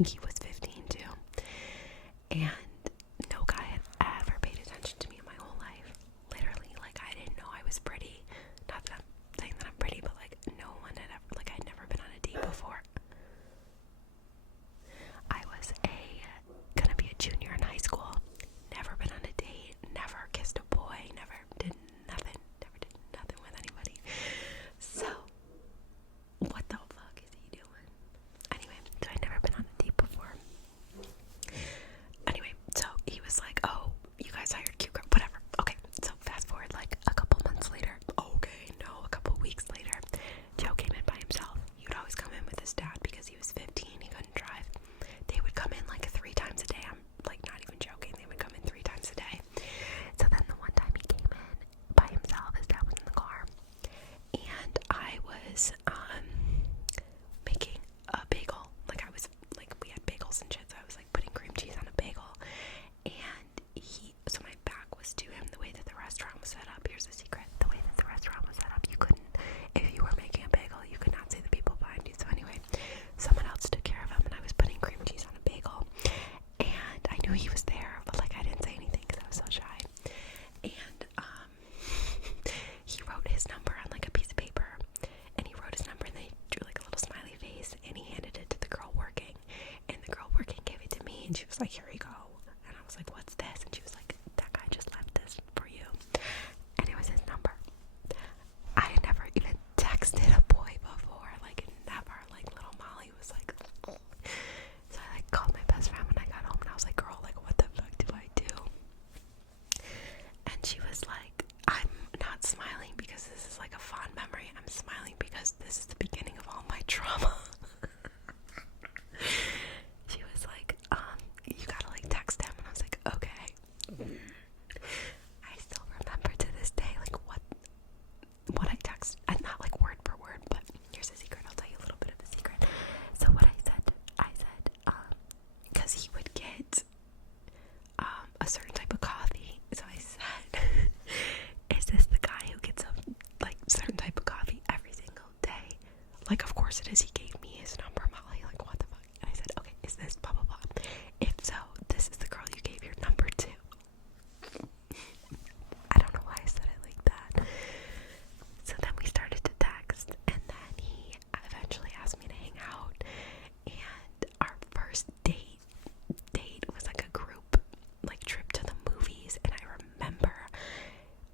think he was 15 too. And no guy had ever paid attention to me in my whole life. Literally, like, I didn't know I was pretty. Not that I'm saying that I'm pretty, but like, no one had ever, like, I'd never been on a date before. I was gonna be a junior in high school. Never been on a date, never kissed a boy, never did nothing with anybody. So, what the fuck is he doing? Anyway, so I'd never been on a date before. Anyway, so he was like, oh, you guys hired cute girl, whatever. Okay, so fast forward like a couple months later. A couple weeks later, Joe came in by himself. He would always come in with his dad because he was 15, he couldn't drive. They would come in like 3 times a day. I'm like not even joking. They would come in 3 times a day. So then the one time he came in by himself, his dad was in the car, and I was making a bagel. Like I was like, we had bagels and shit, so I was like putting cream cheese on a bagel. And so my back was to him. The way that the restaurant was set up, here's the secret, the way that the restaurant was set up, you couldn't, if you were making a bagel, you could not see the people behind you. So anyway, someone else took care of him, and I was putting cream cheese on a bagel, and I knew he was there, but like I didn't say anything because I was so shy. And he wrote his number on like a piece of paper, and he wrote his number, and then he drew like a little smiley face, and he handed it to the girl working, and the girl working gave it to me, and she was like, here you go. And I was like, what's this? And she was like, that guy just left this for you. And it was his number. I had never even texted a boy before, like never. Like little Molly was like, ugh. So I like called my best friend when I got home, and I was like, girl, like what the fuck do I do? And she was like, I'm not smiling because this is like a fond memory. I'm smiling because this is the beginning of all my trauma. She was like, you gotta like text him. And I was like, okay. I still remember to this day like what I text, and not like word for word, but here's a secret. I'll tell you a little bit of a secret. So what I said, because he would get a certain type of coffee. So I said, is this the guy who gets a like certain type of coffee every single day? Like, of course it is. He gave me his number, Molly. Like, what the fuck? And I said, okay, is this blah blah blah? If so, this is the girl you gave your number to. I don't know why I said it like that. So then we started to text, and then he eventually asked me to hang out. And our first date was like a group like trip to the movies. And I remember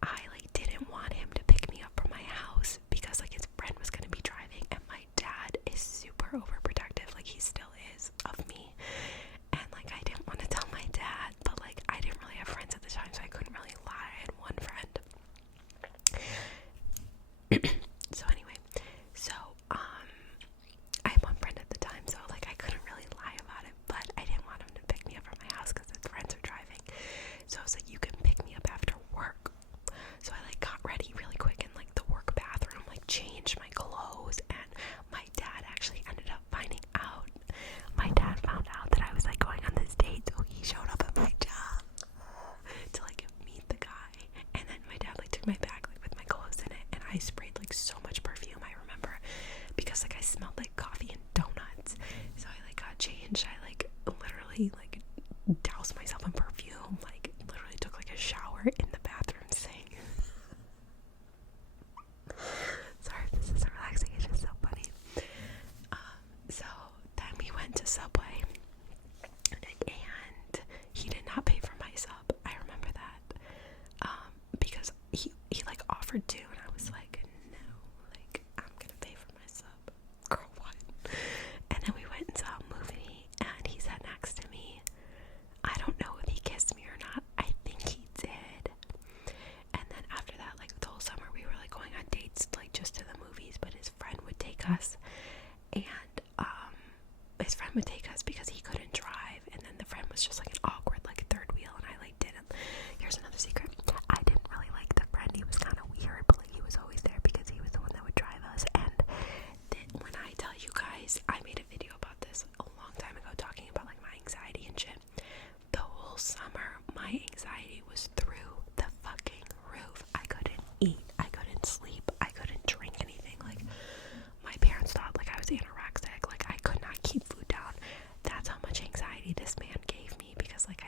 I like didn't want him to pick me up from my house because like his friend was gonna be driving, and my dad is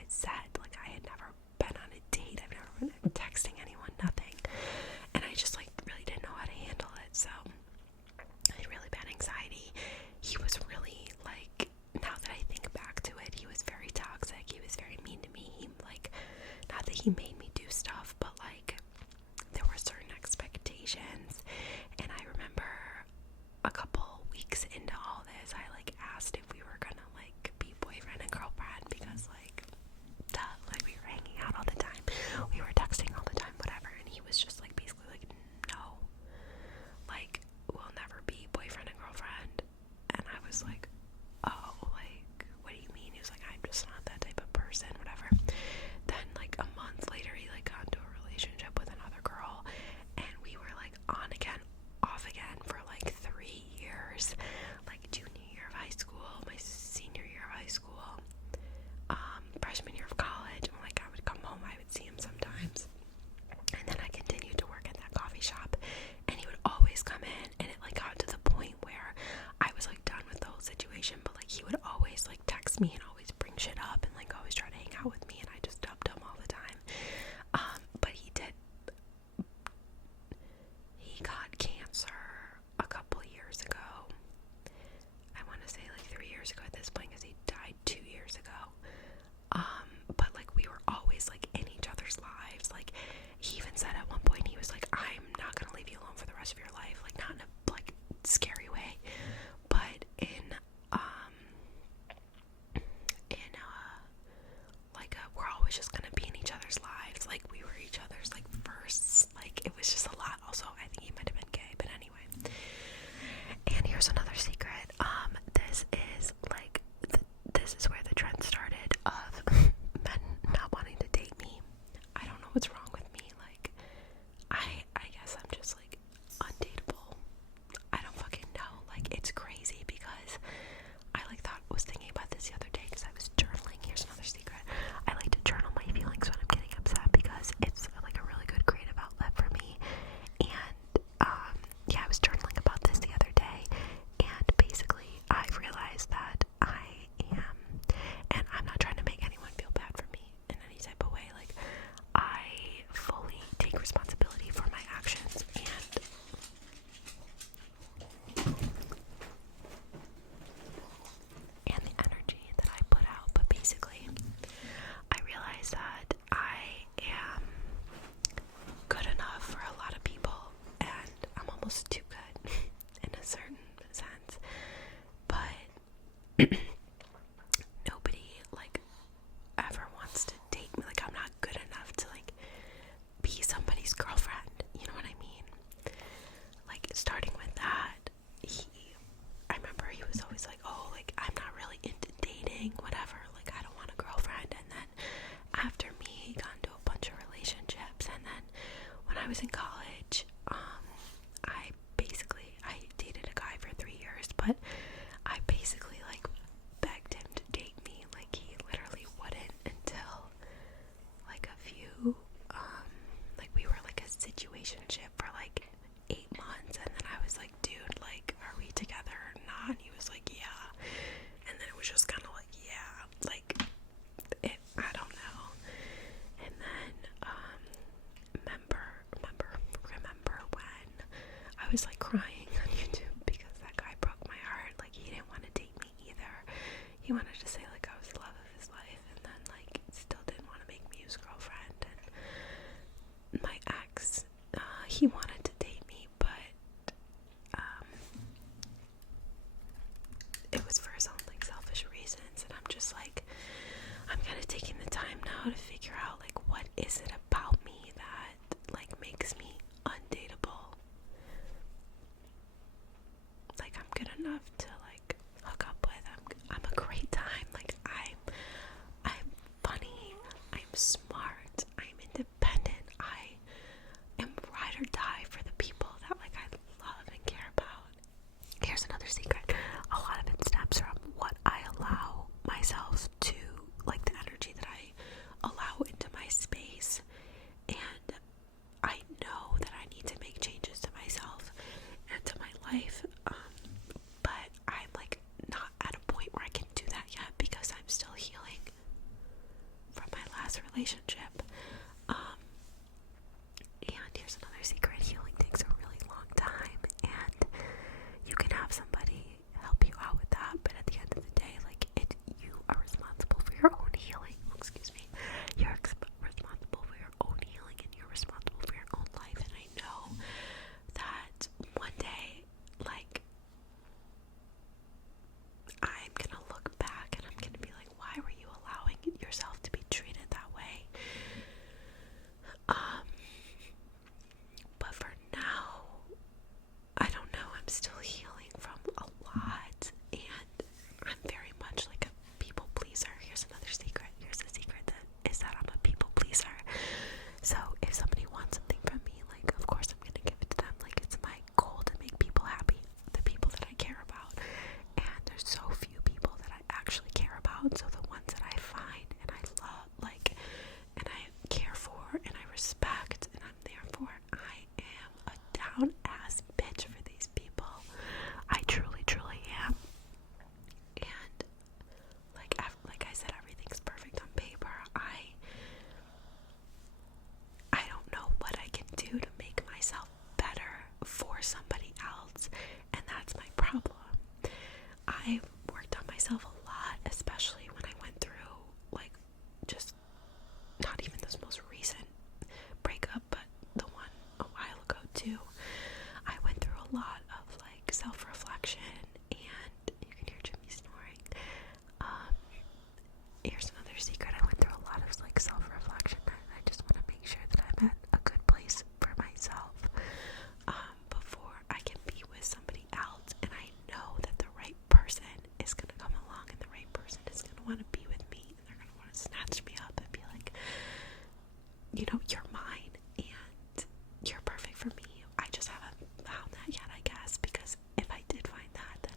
had said. Like, I had never been on a date. I've never been texting anyone, nothing. And I just, like, really didn't know how to handle it. So I had really bad anxiety. He was really, like, now that I think back to it, he was very toxic. He was very mean to me. He, like, not that he made me do stuff, but, like, there were certain expectations. And I remember a couple weeks into all this, I, like, asked if we were gonna, like, be boyfriend and girlfriend, because, like, duh, like, we were hanging out all the time, we were texting all the time, whatever. And he was just, like, basically like, no, like, we'll never be boyfriend and girlfriend. And I was like, oh, like, what do you mean? He was like, I'm just not that type of person, whatever. Then, like, a month later, he, like, got into a relationship with another girl, and we were, like, on again, off again for, like, 3 years. Like, junior year of high school, my senior year of high school, freshman year of college. And, like, I would come home, I would see him sometimes. And then I continued to work at that coffee shop, and he would always come in, and it, like, got to the point where I was, like, done with the whole situation, but, like, he would always, like, text me and always bring shit up and, like, always try to hang out with me, and I just dubbed him all the time. But he got cancer a couple years ago. I want to say, like, 3 years ago at this point, because he died 2 years ago. But, like, we were always, like, in each other's lives. Like, he even said at one point, he was like, I'm not gonna leave you alone for the rest of your life. Like, not in a, like, scary way, but we're always just gonna be in each other's lives. Like, we were each other's, like, firsts. Like, it was just a lot. Also, I think he might have been gay, but anyway. And here's another secret. This is, like, this is where the trend started of men not wanting to date me. I don't know what's wrong with me. Like, I guess I'm just, like, undateable. I don't fucking know. Like, it's crazy, because I, like, was thinking about this the other day, because I was journaling. Here's another secret. I like to journal my feelings when I'm getting upset, because it's, like, a really good creative outlet for me. And yeah, I was journaling about this the other day, and basically I've realized that I am, and I'm not trying to make anyone feel bad for me in any type of way, like, I fully take responsibility for my actions and the energy that I put out. But basically, I realize that I am good enough for a lot of people, and I'm almost too good in a certain sense. But nobody, like, ever wants to date me. Like, I'm not good enough to, like, be somebody's girlfriend. You know what I mean? Like, starting with that, I remember he was always like, oh, like, I'm not really into dating, whatever, like, I don't want a girlfriend. And then after me, he got into a bunch of relationships. And then when I was in college, I dated a guy for 3 years, but I basically, like, begged him to date me. Like, he literally wouldn't until, like, a few, like, we were, like, a situationship for, like, 8 months, and then I was like, dude, like, are we together or not? And he was like, yeah. And then it was just kind of like, yeah, like, I don't know. And then, remember when I was, like, crying on YouTube because that guy broke my heart. Like, he didn't want to date me either. He wanted to say, like, I was the love of his life, and then, like, still didn't want to make me his girlfriend. And my ex, he wanted to date me, but it was for his own, like, selfish reasons. And I'm just like, I'm kind of taking the time now to figure out, like, what is it about me that, like, makes me undateable. Like, I'm good enough to, like, hook up with. I'm a great time. Like, I'm funny. I'm smart. I'm independent. I am ride or die for the people that, like, I love and care about. Here's another secret. A lot of it stems from what I allow myself to, like, the energy that I allow relationship. And here's another secret: healing takes a really long time, and you can have somebody help you out with that, but at the end of the day, like, you are responsible for your own healing. Excuse me. You're responsible for your own healing, and you're responsible for your own life. And I know that one day, like, I'm gonna look back and I'm gonna be like, why were you allowing yourself to be treated that way? But for now, I don't know, I'm still healing from a lot, and I'm very much like a people pleaser. Here's another secret. Here's a secret that I'm a people pleaser. So if somebody wants something from me, like, of course I'm gonna give it to them. Like, it's my goal to make people happy, the people that I care about. And there's so few people that I actually care about. So the ones that I find and I love, like, and I care for and I respect and I'm there for, I am a down ass bitch for these people. I truly, truly am. And like I said, everything's perfect on paper. I don't know what I can do to make myself better for somebody else, and that's my problem. I've worked on myself a lot, especially when I went through, like, just not even this most recent breakup, but the one a while ago too. I went through a lot of, like, self-reflection, and you can hear Jimmy snoring. Here's another secret: I went through a lot of, like, self-reflection, and I just want to make sure that I'm at a good place for myself before I can be with somebody else. And I know that the right person is gonna come along, and the right person is gonna want to be with me, and they're gonna want to snatch me up and be like, you know, you're mine and you're perfect for me. I just haven't found that yet, I guess, because if I did find that, then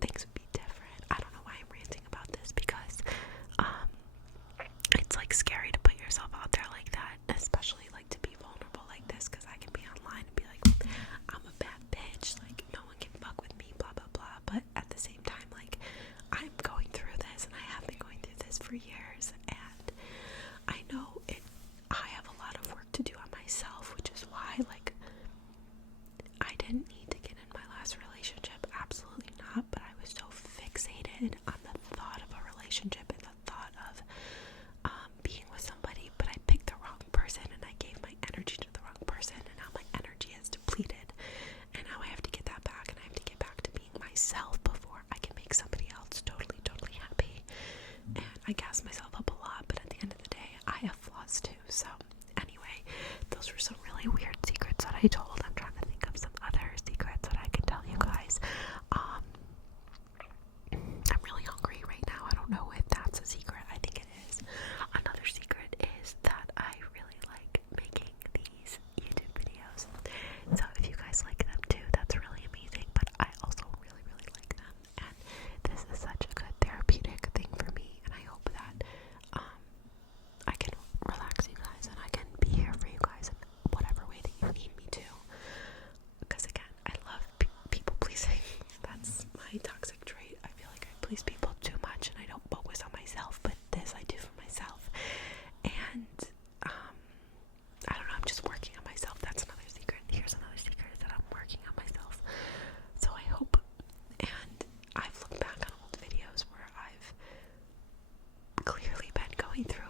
things would be different. I don't know why I'm ranting about this, because it's, like, scary to put yourself out there like that, especially, like, to be vulnerable like this, because I can be online and be like, I'm a bad bitch, like, no one can fuck with me, blah blah blah. But at the same time, like, I'm going through this, and I have been going through this for years, and I know I have a lot of work to do on myself, which is why, like, I didn't need to get in my last relationship, absolutely not, but I was so fixated on the thought of a relationship and the thought of being with somebody, but I picked the wrong person, and I gave my energy to the wrong person, and now my energy is depleted, and now I have to get that back, and I have to get back to being myself before I can make somebody else totally, totally happy. And I gas myself up a lot, but at the end of the day, I have flaws too. So anyway, those were some really weird secrets that I told. I'm trying to think of some other secrets that I can tell you guys. I'm really hungry right now. I don't know if that's a secret. I think it is. Another secret is that I really like making these YouTube videos. So if you guys like them too, that's really amazing. But I also really, really like them. And this is such a good therapeutic thing for me. And I hope that I can relax you guys, and I can be here for you guys in whatever way that you need me to. Because again, I love people pleasing. That's my toxic trait. I feel like I please people too much, and I don't focus on myself. But this I do for myself. And I don't know, I'm just working on myself. That's another secret. Here's another secret, is that I'm working on myself. So I hope, and I've looked back on old videos where I've clearly been going through